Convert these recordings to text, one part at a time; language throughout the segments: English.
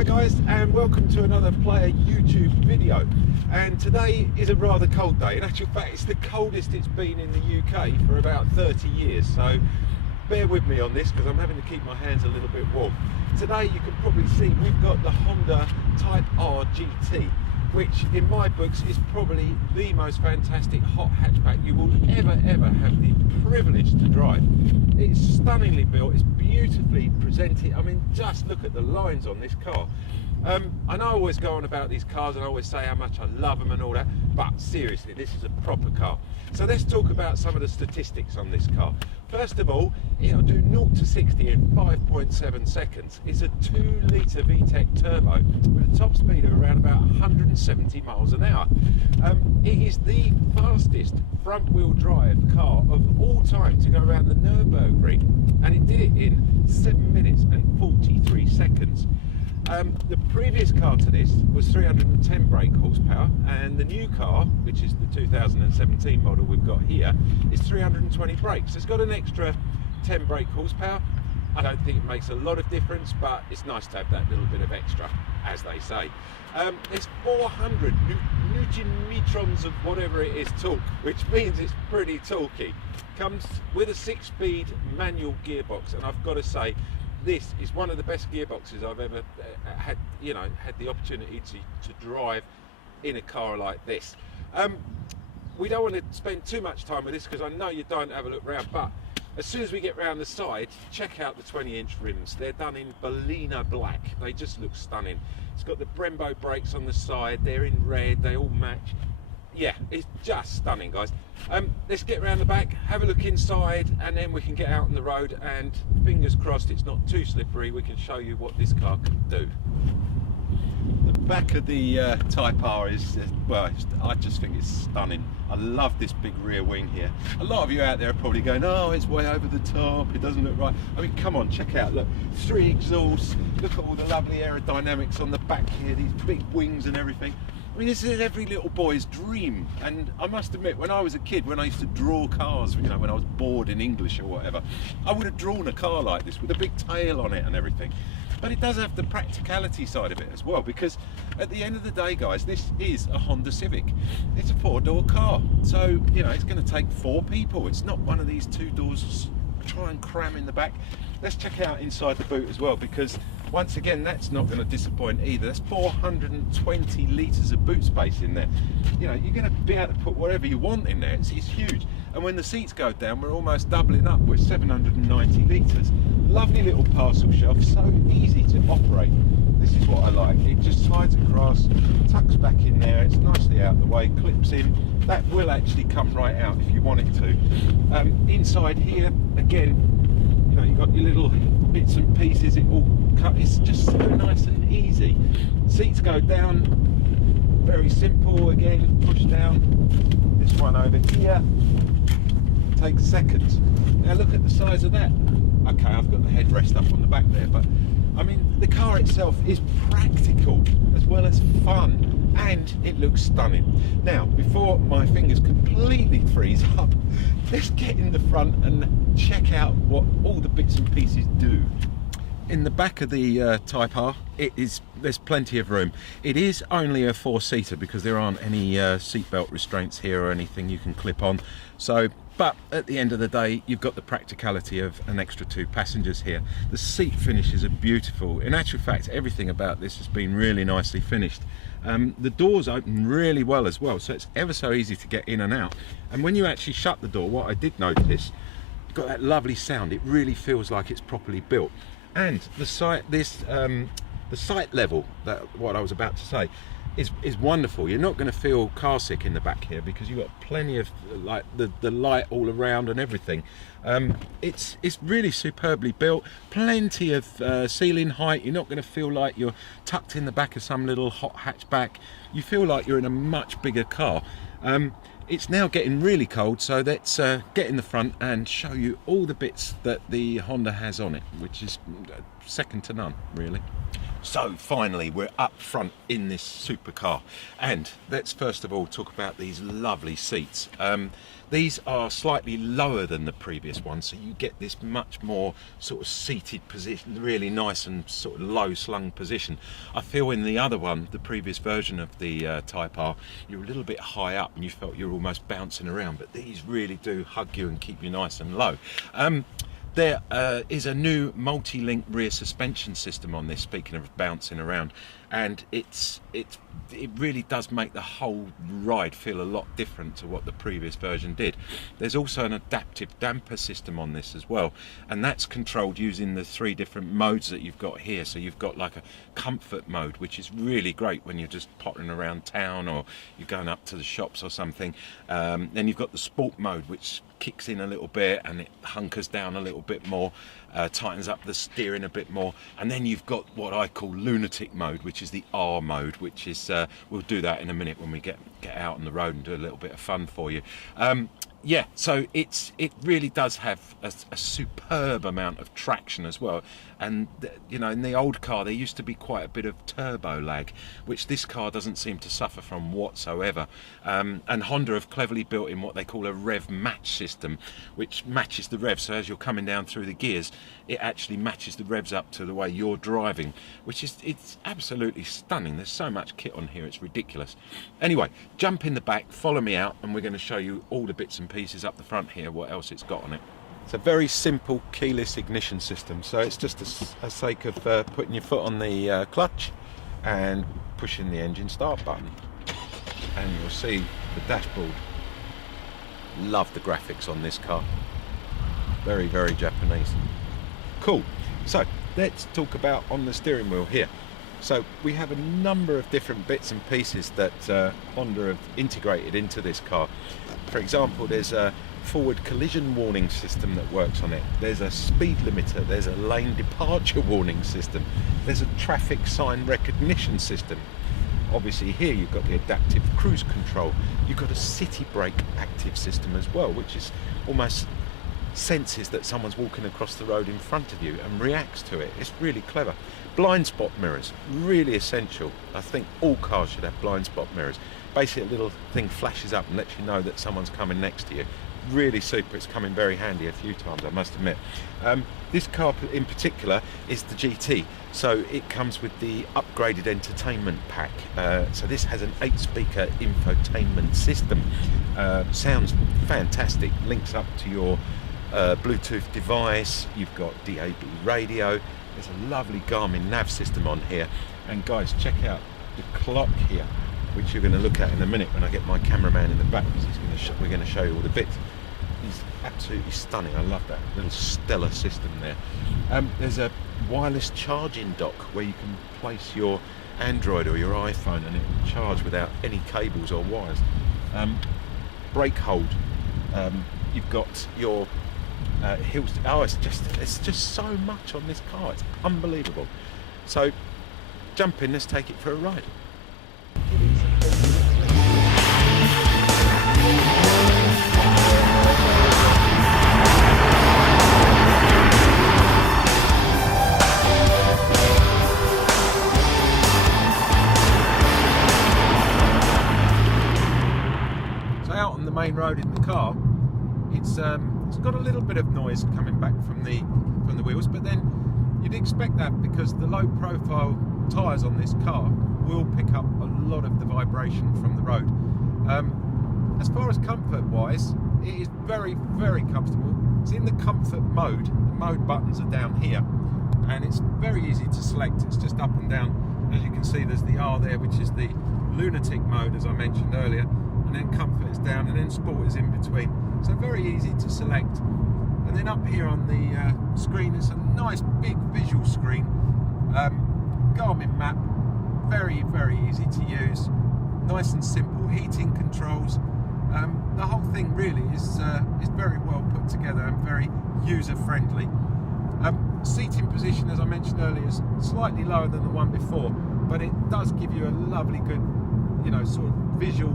Hi guys, and welcome to another Player YouTube video. And today is a rather cold day. In actual fact, it's the coldest it's been in the UK for about 30 years. So bear with me on this because I'm having to keep my hands a little bit warm. Today you can probably see we've got the Honda Type R GT, which in my books is probably the most fantastic hot hatchback you will ever have the privilege to drive. It's stunningly built, it's beautifully presented. I mean, just look at the lines on this car. I know I always go on about these cars and I always say how much I love them and all that, but seriously, this is a proper car. So let's talk about some of the statistics on this car. First of all, it'll do 0 to 60 in 5.7 seconds. It's a 2-litre VTEC turbo with a top speed of around about 170 miles an hour. It is the fastest front-wheel drive car of all time to go around the Nürburgring, and it did it in 7 minutes and 43 seconds. The previous car to this was 310 brake horsepower, and the new car, which is the 2017 model we've got here, is 320 brakes. It's got an extra 10 brake horsepower. I don't think it makes a lot of difference, but it's nice to have that little bit of extra, as they say. It's 400 Newton metrons of whatever it is torque, which means it's pretty torquey. Comes with a 6-speed manual gearbox, and I've got to say, this is one of the best gearboxes I've ever had the opportunity to drive in a car like this. We don't want to spend too much time with this because I know you don't have a look round, but as soon as we get round the side, check out the 20-inch rims. They're done in Bellina black. They just look stunning. It's got the Brembo brakes on the side. They're in red. They all match. Yeah, it's just stunning, guys. Let's get around the back, have a look inside, and then we can get out on the road, and fingers crossed it's not too slippery. We can show you what this car can do. The back of the Type R is, well, I just think it's stunning. I love this big rear wing here. A lot of you out there are probably going, oh, it's way over the top, it doesn't look right. I mean, come on, check out, look, 3 exhausts, look at all the lovely aerodynamics on the back here, these big wings and everything. I mean, this is every little boy's dream, and I must admit, when I was a kid, when I used to draw cars, you know, when I was bored in English or whatever, I would have drawn a car like this with a big tail on it and everything. But it does have the practicality side of it as well, because at the end of the day, guys, this is a Honda Civic. It's a 4-door car, so, you know, it's going to take 4 people. It's not one of these 2 doors, try and cram in the back. Let's check out inside the boot as well, because once again, that's not going to disappoint either. There's 420 litres of boot space in there. You know, you're going to be able to put whatever you want in there. It's huge. And when the seats go down, we're almost doubling up. We're 790 litres. Lovely little parcel shelf, so easy to operate. This is what I like. It just slides across, tucks back in there. It's nicely out of the way, clips in. That will actually come right out if you want it to. Inside here, again, you know, you've got your little bits and pieces. It all cut. It's just so nice and easy. Seats go down, very simple. Again, push down. This one over here takes seconds. Now look at the size of that. Okay, I've got the headrest up on the back there, but I mean, the car itself is practical as well as fun, and it looks stunning. Now, before my fingers completely freeze up, let's get in the front and check out what all the bits and pieces do. In the back of the Type R, there's plenty of room. It is only a 4-seater because there aren't any seatbelt restraints here or anything you can clip on. So, but at the end of the day, you've got the practicality of an extra 2 passengers here. The seat finishes are beautiful. In actual fact, everything about this has been really nicely finished. The doors open really well as well, so it's ever so easy to get in and out. And when you actually shut the door, what I did notice, you've got that lovely sound. It really feels like it's properly built. And the sight level, that what I was about to say, is wonderful. You're not going to feel car sick in the back here because you've got plenty of like the light all around and everything. It's really superbly built. Plenty of ceiling height. You're not going to feel like you're tucked in the back of some little hot hatchback. You feel like you're in a much bigger car. It's now getting really cold, so let's get in the front and show you all the bits that the Honda has on it, which is second to none, really. So finally, we're up front in this supercar, and let's first of all talk about these lovely seats. These are slightly lower than the previous one, so you get this much more sort of seated position, really nice and sort of low slung position. I feel in the other one, the previous version of the Type R, you're a little bit high up and you felt you're almost bouncing around, but these really do hug you and keep you nice and low. There is a new multi-link rear suspension system on this, speaking of bouncing around, and it really does make the whole ride feel a lot different to what the previous version did. There's also an adaptive damper system on this as well, and that's controlled using the 3 different modes that you've got here. So you've got like a comfort mode, which is really great when you're just pottering around town or you're going up to the shops or something. Then you've got the sport mode, which kicks in a little bit and it hunkers down a little bit more, tightens up the steering a bit more. And then you've got what I call lunatic mode, which is the R mode, which is we'll do that in a minute when we get out on the road and do a little bit of fun for you. Yeah, so it really does have a superb amount of traction as well. And you know, in the old car there used to be quite a bit of turbo lag, which this car doesn't seem to suffer from whatsoever. And Honda have cleverly built in what they call a rev match system, which matches the revs. So as you're coming down through the gears, it actually matches the revs up to the way you're driving, which is, it's absolutely stunning. There's so much kit on here, it's ridiculous. Anyway, jump in the back, follow me out, and we're going to show you all the bits and pieces up the front here, what else it's got on it. It's a very simple keyless ignition system, so it's just a sake of putting your foot on the clutch and pushing the engine start button, and you'll see the dashboard. Love the graphics on this car, very, very Japanese. Cool. So let's talk about on the steering wheel here. So we have a number of different bits and pieces that Honda have integrated into this car. For example, there's a forward collision warning system that works on it. There's a speed limiter, there's a lane departure warning system, there's a traffic sign recognition system. Obviously here you've got the adaptive cruise control. You've got a city brake active system as well, which is almost senses that someone's walking across the road in front of you and reacts to it. It's really clever. Blind spot mirrors, really essential. I think all cars should have blind spot mirrors. Basically a little thing flashes up and lets you know that someone's coming next to you. Really super. It's come in very handy a few times, I must admit. This car in particular is the GT, so it comes with the upgraded entertainment pack. So this has an 8-speaker infotainment system. Sounds fantastic, links up to your Bluetooth device. You've got DAB radio. There's a lovely Garmin nav system on here, and guys, check out the clock here, which you're going to look at in a minute when I get my cameraman in the back, because we're going to show you all the bits. He's absolutely stunning. I love that little stellar system there. There's a wireless charging dock where you can place your Android or your iPhone and it will charge without any cables or wires. Brake hold. You've got your hills. Oh, it's just so much on this car. It's unbelievable. So jump in, let's take it for a ride. So out on the main road in the car, it's got a little bit of noise coming back from the wheels, but then you'd expect that because the low profile tyres on this car will pick up a lot of the vibration from the road. As far as comfort wise, it is very, very comfortable. It's in the comfort mode. The mode buttons are down here and it's very easy to select. It's just up and down. As you can see, there's the R there, which is the lunatic mode, as I mentioned earlier, and then comfort is down, and then sport is in between. So very easy to select. And then up here on the screen is a nice big visual screen. Garmin map, very, very easy to use. Nice and simple. Heating controls. The whole thing really is very well put together and very user friendly. Seating position, as I mentioned earlier, is slightly lower than the one before, but it does give you a lovely, good, you know, sort of visual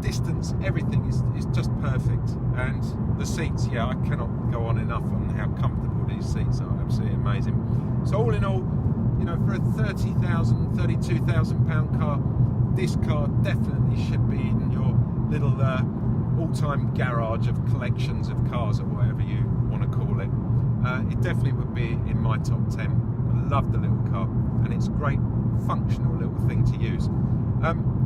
distance. Everything is just perfect. And the seats, yeah, I cannot go on enough on how comfortable these seats are. Absolutely amazing. So all in all, you know, for a £30,000, £32,000 car, this car definitely should be in your little all-time garage of collections of cars, or whatever you want to call it, it definitely would be in my top 10. I love the little car, and it's a great functional little thing to use.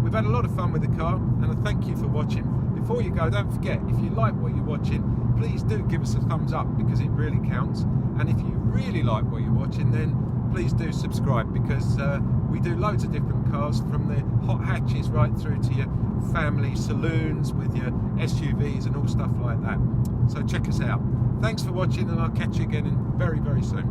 We've had a lot of fun with the car, and I thank you for watching. Before you go, don't forget, if you like what you're watching, please do give us a thumbs up, because it really counts. And if you really like what you're watching, then please do subscribe, because we do loads of different cars, from the hot hatches right through to your family saloons with your SUVs and all stuff like that. So check us out. Thanks for watching, and I'll catch you again very, very soon.